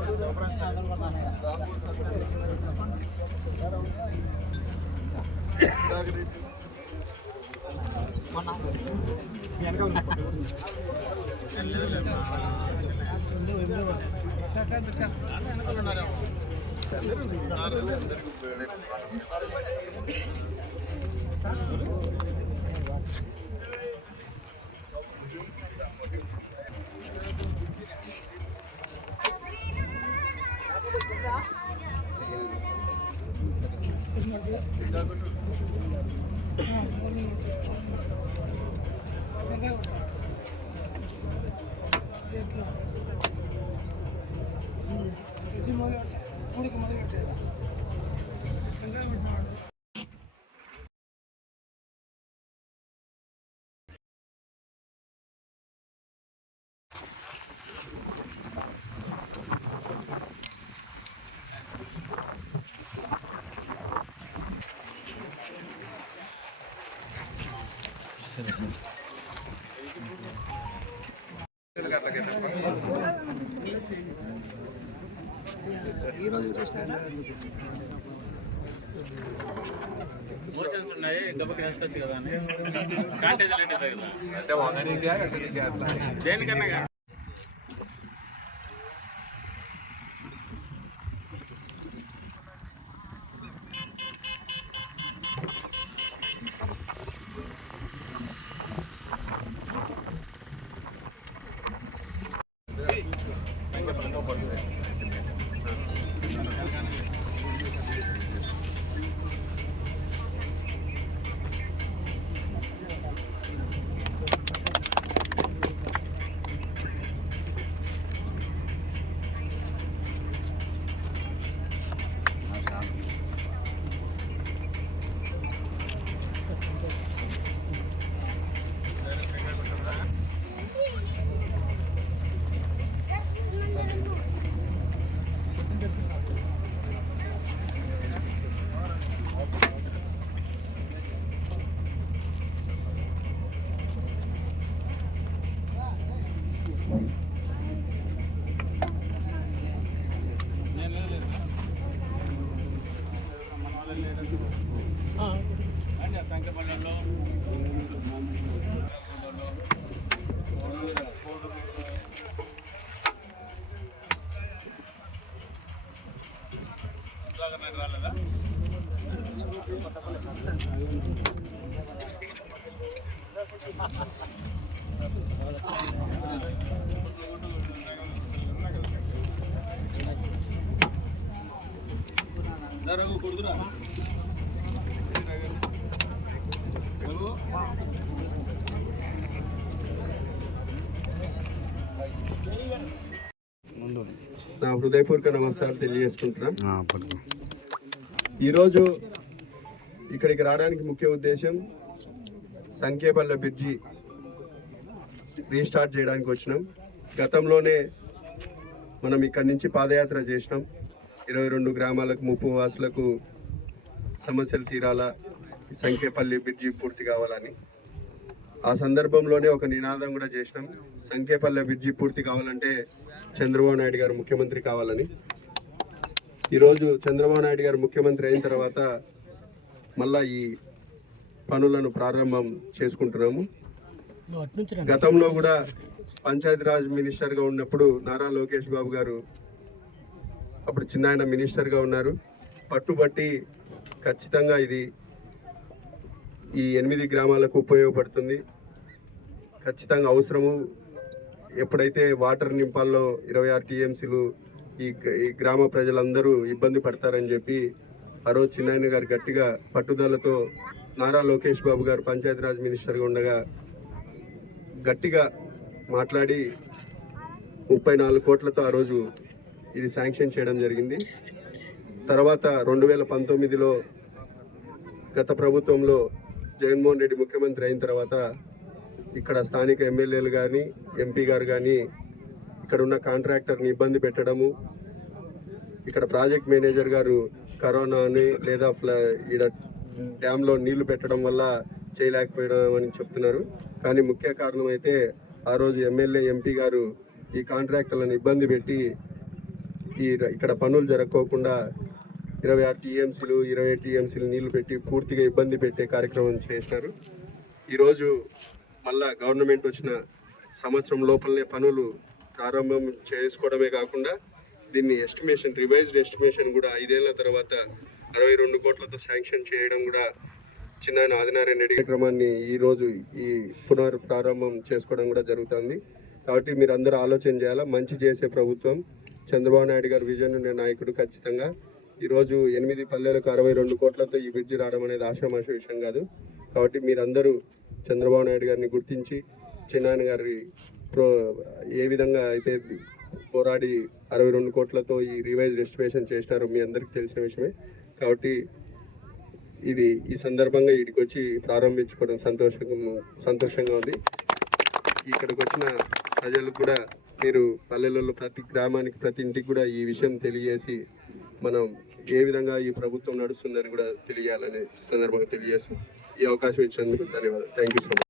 మూడుకు మోషన్స్ ఉన్నాయి గబకి వేస్తచ్చు కదా అని కాంటేజ్ లేట్ అవుతుంది కదా. దేనికన్నా కానీ నేను లేదు మన అండి ఆ రాలేదా రఘు నా హృదయపూర్వక నమస్కారం తెలియజేసుకుంటున్నాను ఈరోజు ఇక్కడికి రావడానికి ముఖ్య ఉద్దేశం సంఖ్యపల్లె బ్రిడ్జి రీస్టార్ట్ చేయడానికి వచ్చినాం. గతంలోనే మనం ఇక్కడి నుంచి పాదయాత్ర చేసినాం. ఇరవై రెండు గ్రామాలకు ముప్పు వాసులకు సమస్యలు తీరాలా సంఖ్యపల్లి బ్రిడ్జి పూర్తి కావాలని. ఆ సందర్భంలోనే ఒక నినాదం కూడా చేసినాం. సంఖ్యపల్లె బ్రిడ్జి పూర్తి కావాలంటే చంద్రబాబు నాయుడు గారు ముఖ్యమంత్రి కావాలని. ఈరోజు చంద్రబాబు నాయుడు గారు ముఖ్యమంత్రి అయిన తర్వాత మళ్ళా ఈ పనులను ప్రారంభం చేసుకుంటున్నాము. గతంలో కూడా పంచాయతీరాజ్ మినిస్టర్గా ఉన్నప్పుడు నారా లోకేష్ బాబు గారు అప్పుడు చిన్న ఆయన మినిస్టర్గా ఉన్నారు. పట్టుబట్టి ఖచ్చితంగా ఇది ఈ ఎనిమిది గ్రామాలకు ఉపయోగపడుతుంది. ఖచ్చితంగా అవసరము. ఎప్పుడైతే వాటర్ నింపాల్లో ఇరవై ఆరు టీఎంసీలు ఈ ఈ గ్రామ ప్రజలందరూ ఇబ్బంది పడతారని చెప్పి ఆ రోజు చిన్నాయన గారు గట్టిగా పట్టుదలతో నారా లోకేష్ బాబు గారు పంచాయతీరాజ్ మినిస్టర్గా ఉండగా గట్టిగా మాట్లాడి ముప్పై నాలుగు కోట్లతో ఆ రోజు ఇది శాంక్షన్ చేయడం జరిగింది. తర్వాత రెండు వేల పంతొమ్మిదిలో గత ప్రభుత్వంలో జగన్మోహన్ రెడ్డి ముఖ్యమంత్రి అయిన తర్వాత ఇక్కడ స్థానిక ఎమ్మెల్యేలు కానీ ఎంపీ గారు కానీ ఇక్కడ ఉన్న కాంట్రాక్టర్ని ఇబ్బంది పెట్టడము ఇక్కడ ప్రాజెక్ట్ మేనేజర్ గారు కరోనా అని లేదా ఫ్ల ఈడ డ్యాంలో నీళ్ళు పెట్టడం వల్ల చేయలేకపోయడం అని చెప్తున్నారు. కానీ ముఖ్య కారణం అయితే ఆ రోజు ఎమ్మెల్యే ఎంపీ గారు ఈ కాంట్రాక్టర్లను ఇబ్బంది పెట్టి ఈ ఇక్కడ పనులు జరగకోకుండా ఇరవై ఆరు టీఎంసీలు ఇరవై టీఎంసీలు నీళ్ళు పెట్టి పూర్తిగా ఇబ్బంది పెట్టే కార్యక్రమం చేసినారు. ఈరోజు మళ్ళా గవర్నమెంట్ వచ్చిన సంవత్సరం లోపలనే పనులు ప్రారంభం చేసుకోవడమే కాకుండా దీన్ని ఎస్టిమేషన్ రివైజ్డ్ ఎస్టిమేషన్ కూడా ఐదేళ్ళ తర్వాత అరవై రెండు కోట్లతో శాంక్షన్ చేయడం కూడా చిన్న ఆదినారాయణ రెడ్డి కార్యక్రమాన్ని ఈరోజు ఈ పునర్ ప్రారంభం చేసుకోవడం కూడా జరుగుతుంది. కాబట్టి మీరు అందరూ ఆలోచన చేయాలా? మంచి చేసే ప్రభుత్వం. చంద్రబాబు నాయుడు గారి విజన్ ఉన్న నాయకుడు ఖచ్చితంగా. ఈరోజు ఎనిమిది పల్లెలకు అరవై రెండు కోట్లతో ఈ బ్రిడ్జి రావడం అనేది ఆషామాష విషయం కాదు. కాబట్టి మీరందరూ చంద్రబాబు నాయుడు గారిని గుర్తించి చిన్నాయన గారి ప్రో ఏ విధంగా అయితే పోరాడి అరవై రెండు కోట్లతో ఈ రివైజ్ రెస్టివేషన్ చేసినారో మీ అందరికీ తెలిసిన విషయమే. కాబట్టి ఇది ఈ సందర్భంగా ఇక్కడికి వచ్చి ప్రారంభించుకోవడం సంతోషంగా సంతోషంగా ఉంది. ఇక్కడికి వచ్చిన ప్రజలు కూడా మీరు పల్లెలలో ప్రతి గ్రామానికి ప్రతి ఇంటికి కూడా ఈ విషయం తెలియజేసి మనం ఏ విధంగా ఈ ప్రభుత్వం నడుస్తుందని కూడా తెలియాలనే సందర్భంగా తెలియజేసి ఈ అవకాశం ఇచ్చినందుకు ధన్యవాదాలు. Thank you so much